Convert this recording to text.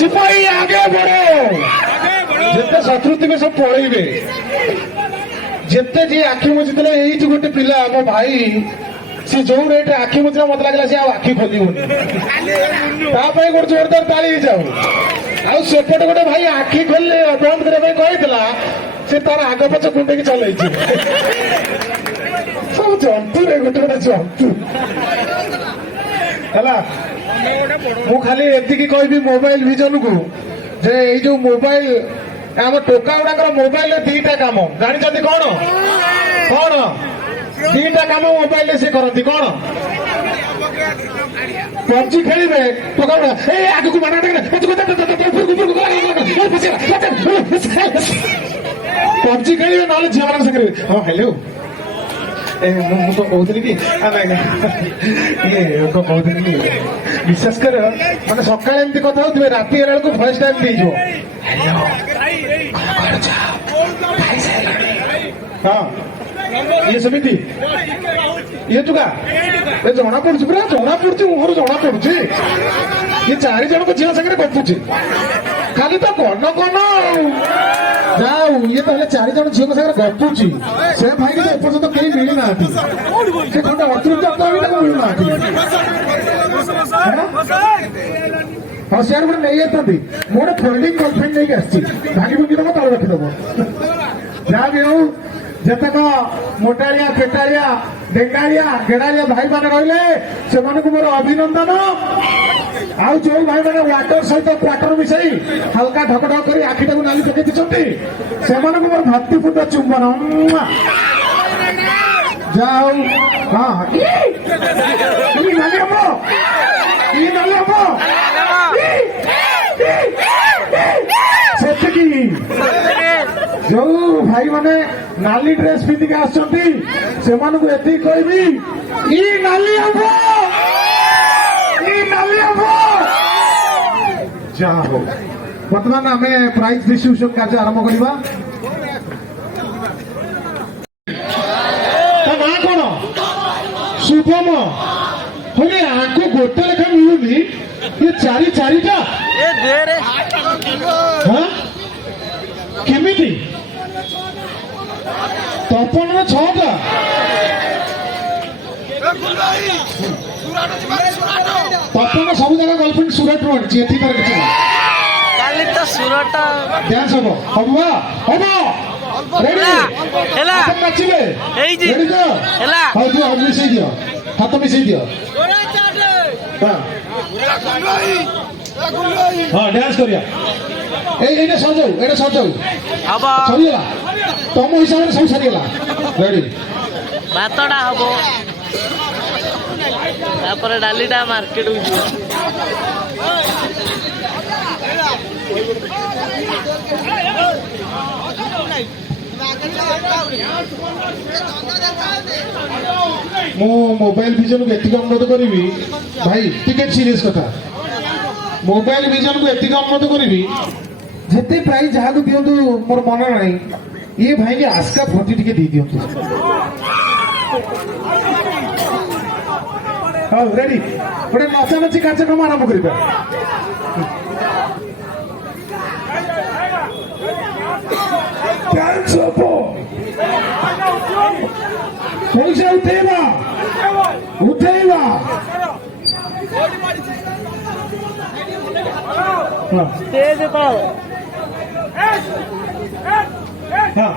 सिपाही आगे बढ़ो जिते शत्रुति को सब पड़े जिते जी आखि मुझे यही गोटे पिला मो भाई सी जो रेट आखि मुझे मत लगे सी आखि खोल गोटे जोरदार ताली जाऊ आसेपटे गोटे भाई आखि खोलने बंद करने से तार आग पच कुंडे चल सब जंतु रे गोटे गोटे जंतु है मु खाली एति कहबी मोबाइल विजन को जे जो मोबाइल आम टोका गुड़ाक मोबाइल दीटा कम जानी कौन कौन दीटा कम मोबाइल से करती कौन पबजी खेलिए टोका गुड़ा आगे को पबजी खेलिए ना झील मान सागर हाँ हेलो तो कहती कि कहती कि विशेष कर मैंने सका एमती कथा हो राति को फर्स्ट टाइम दीजिए हाँ ये समिति ये तुका ये जना पड़ी पूरा जना पड़ी मुहर जना पड़ी ये चार जन को झील सागर गपुची खाली तो कौन कौन जाऊ ये तो चार जन झील सागर गपुची से भाई को एपर्यंत कहीं मिली ना से गोटे अतृप्त मिलू ना हाँ सियार गोटे नहीं जाता मोटे फोल्डिंग गर्लफ्रेंड नहीं आसी भागी भुंगी दब तले रखीदब जहाँ भी हूँ जितक मोटाड़िया पेटाड़िया डेंगाड़िया गेड़ाड़िया भाई मैंने रही से मोर अभिनंदन आउ जो भाई मैंने वाटर सहित क्वाटर मिसाई हल्का ढकढक कर आखिटा को नाली पकई दी से मोर भक्तिपूर्ण चुंबन जाओ हाँ जो भाई माने नाली ड्रेस पिंधिक आसती से कहबी नाली जहाँ हो बर्तमान आम प्राइज डिस्ट्रीब्यूशन कार्य आरंभ करवा ना कौन शुभम हेले आपको गोटे लेखा मिलूनी ये चारि चारिटा हाँ केमिति तपन छटा तपन सब जगह गर्लफ्रेंड सूरत रू आनी एथि तार किछि काली तो सूरत डांस हबो हबो हबो रेडी हेला अपन नाचिबे एई जी रेडी तो हेला हां जो हाथ मिसै दियो हाथ मिसै दियो हां हाँ डांस करिया एटा सजाऊ हबो सरियला तुम हिसाब से सब सरियला रेडी भातडा हबो तापर डालीटा मार्केट हो मु मोबाइल विजन को एतिक अनुरोध करी भाई टिकेट सीरीयस कथा मोबाइल विजन को एतिक अनुरोध करी जिते प्राइज जहाँ को दिंतु मोर मन ना ये भाई के आस्का फटी टिके दी दिंतु हाँ रेडी गोटे नचानची कार्यक्रम आरंभ करिबा डांस हबो पैसा उठेवा स्टेज तो हाँ